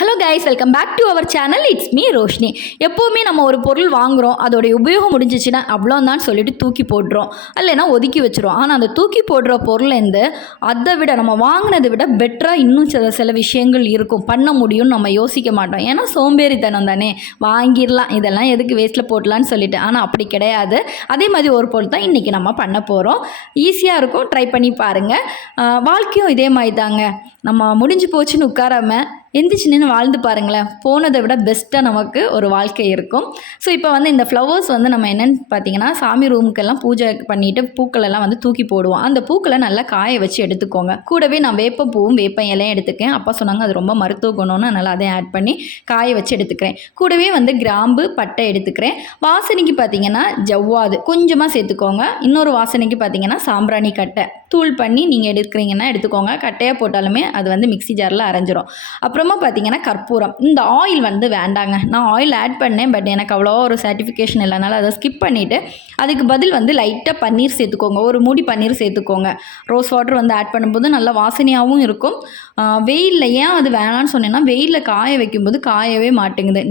Hello guys, welcome back to our channel. It's me Roshini. எப்போவுமே நம்ம ஒரு பொருள் வாங்குகிறோம், அதோடைய உபயோகம் முடிஞ்சிச்சுன்னா அவ்வளோதான் சொல்லிட்டு தூக்கி போடுறோம், இல்லைன்னா ஒதுக்கி வச்சுருவோம். ஆனால் அந்த தூக்கி போடுற பொருள்லேருந்து அதை விட நம்ம வாங்கினதை விட பெட்டராக இன்னும் சில விஷயங்கள் இருக்கும், பண்ண முடியும்னு நம்ம யோசிக்க மாட்டோம். ஏன்னா சோம்பேறித்தனம் தானே, வாங்கிடலாம், இதெல்லாம் எதுக்கு வேஸ்ட்டில் போடலான்னு சொல்லிட்டு. ஆனால் அப்படி கிடையாது. அதே மாதிரி ஒரு பொருள் தான் இன்றைக்கி நம்ம பண்ண போகிறோம். ஈஸியாக இருக்கும், ட்ரை பண்ணி பாருங்கள். வாழ்க்கையும் இதே மாதிரி தாங்க. நம்ம முடிஞ்சு போச்சுன்னு உட்காராமல் எந்திரிச்சு நின்று வாழ்ந்து பாருங்களேன், போனதை விட பெஸ்ட்டாக நமக்கு ஒரு வாழ்க்கை இருக்கும். ஸோ இப்போ இந்த ஃப்ளவர்ஸ் நம்ம என்னென்னு பார்த்தீங்கன்னா, சாமி ரூமுக்கெல்லாம் பூஜை பண்ணிவிட்டு பூக்களெல்லாம் தூக்கி போடுவோம். அந்த பூக்களை நல்லா காய வச்சு எடுத்துக்கோங்க. கூடவே நான் வேப்ப பூவும் வேப்ப இலையும் எடுத்துக்கேன். அப்பா சொன்னாங்க அது ரொம்ப மருத்துவ குணம்னு, அதனால் அதை ஆட் பண்ணி காய வச்சு எடுத்துக்கிறேன். கூடவே கிராம்பு பட்டை எடுத்துக்கிறேன். வாசனைக்கு பார்த்தீங்கன்னா ஜவ்வாது கொஞ்சமாக சேர்த்துக்கோங்க. இன்னொரு வாசனைக்கு பார்த்தீங்கன்னா சாம்பிராணி கட்டை தூள் பண்ணி நீங்கள் எடுக்கிறீங்கன்னா எடுத்துக்கோங்க. கட்டையாக போட்டாலுமே அது மிக்ஸி ஜாரில் அரைஞ்சிரும். அப்புறமா பார்த்தீங்கன்னா கற்பூரம். இந்த ஆயில் வேண்டாங்க. நான் ஆயில் ஆட் பண்ணேன், பட் எனக்கு அவ்வளோ ஒரு சர்டிஃபிகேஷன் இல்லைனால அதை ஸ்கிப் பண்ணிவிட்டு அதுக்கு பதில் லைட்டாக பன்னீர் சேர்த்துக்கோங்க. ஒரு மூடி பன்னீர் சேர்த்துக்கோங்க. ரோஸ் வாட்டர் ஆட் பண்ணும்போது நல்லா வாசனையாகவும் இருக்கும். வெயிலில் ஏன் அது வேணான்னு சொன்னேன்னா, வெயிலில் காய வைக்கும்போது காயவே மாட்டேங்குது.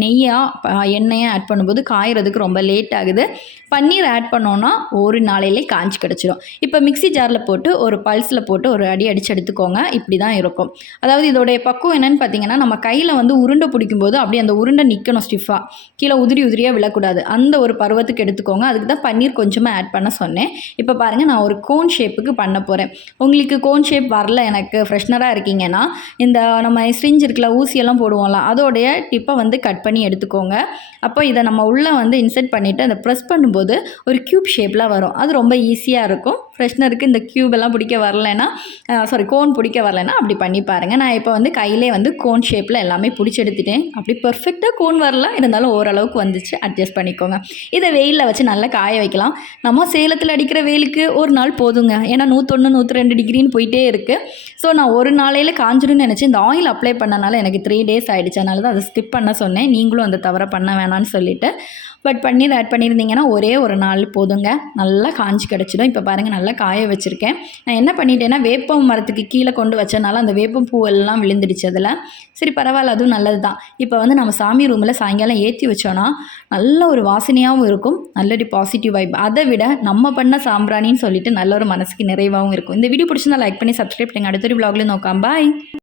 எண்ணெயாக ஆட் பண்ணும்போது காயறதுக்கு ரொம்ப லேட் ஆகுது. பன்னீர் ஆட் பண்ணோன்னா ஒரு நாளையிலே காஞ்சி கிடச்சிடும். இப்போ மிக்ஸி ஜாரில் போட்டு ஒரு பல்ஸில் போட்டு ஒரு அடி அடித்து எடுத்துக்கோங்க. இப்படி தான் இருக்கும். அதாவது இதோடைய பக்குவம் என்னென்னு பார்த்தீங்கன்னா, நம்ம கையில் உருண்டை பிடிக்கும்போது அப்படியே அந்த உருண்டை நிற்கணும் ஸ்டிஃபாக, கீழே உதிரியாக விழக்கூடாது. அந்த ஒரு பருவத்துக்கு எடுத்துக்கோங்க. அதுக்கு தான் பன்னீர் கொஞ்சமாக ஆட் பண்ண சொன்னேன். இப்போ பாருங்கள், நான் ஒரு கோன் ஷேப்புக்கு பண்ண போகிறேன். உங்களுக்கு கோன் ஷேப் வரல, எனக்கு ஃப்ரெஷ்னராக இருக்கீங்கன்னா இந்த நம்ம ஸ்ட்ரிஞ்ச் இருக்குல்ல, ஊசியெல்லாம் போடுவோம்ல, அதோடைய டிப்பை கட் பண்ணி எடுத்துக்கோங்க. அப்போ இதை நம்ம உள்ளே இன்சர்ட் பண்ணிவிட்டு அதை ப்ரெஸ் பண்ணும்போது ஒரு க்யூப் ஷேப்பில் வரும். அது ரொம்ப ஈஸியாக இருக்கும். ஃப்ரெஷ்னருக்கு இந்த க்யூபெல்லாம் பிடிக்க வரலைன்னா, கோன் பிடிக்க வரலைன்னா அப்படி பண்ணி பாருங்கள். நான் இப்போ கையிலே கோன் ஷேப்பில் எல்லாமே பிடிச்சி எடுத்துட்டேன். அப்படி பர்ஃபெக்டாக கோன் வரல, இருந்தாலும் ஓரளவுக்கு வந்துச்சு, அட்ஜஸ்ட் பண்ணிக்கோங்க. இதை வெயிலில் வச்சு நல்லா காய வைக்கலாம். நம்ம சேலத்தில் அடிக்கிற வெயிலுக்கு ஒரு நாள் போதுங்க. ஏன்னா 101 102 டிகிரின்னு போயிட்டே இருக்குது. ஸோ நான் ஒரு நாளையில் காஞ்சிடும்னு நினச்சி இந்த ஆயில் அப்ளை பண்ணனால எனக்கு 3 days ஆகிடுச்சு. அதனால தான் அதை ஸ்கிப் பண்ண சொன்னேன். நீங்களும் அந்த தவறை பண்ண வேணான்னு சொல்லிவிட்டு. பட் பன்னீர் ஆட் பண்ணியிருந்தீங்கன்னா ஒரே ஒரு நாள் போதுங்க, நல்லா காஞ்சி கிடச்சிடும். இப்போ பாருங்கள், நல்லா காய வச்சுருக்கேன். நான் என்ன பண்ணிட்டேன்னா, வேப்பம் மரத்துக்கு கீழே கொண்டு வச்சனால அந்த வேப்பம் பூவெல்லாம் விழுந்துடுச்சு அதில். சரி பரவாயில்ல, அதுவும் நல்லது தான். இப்போ நம்ம சாமி ரூமில் சாயங்காலம் ஏற்றி வச்சோன்னா நல்ல ஒரு வாசனையாகவும் இருக்கும், நல்ல ஒரு பாசிட்டிவ் வைப். அதை விட நம்ம பண்ண சாம்பிராணின்னு சொல்லிட்டு நல்ல ஒரு மனசுக்கு நிறைவாகவும் இருக்கும். இந்த வீடியோ பிடிச்சிருந்தா லைக் பண்ணி சப்ஸ்கிரைப் பண்ணுங்கள். அடுத்த ஒரு vlogல நோക്കാം. பாய்.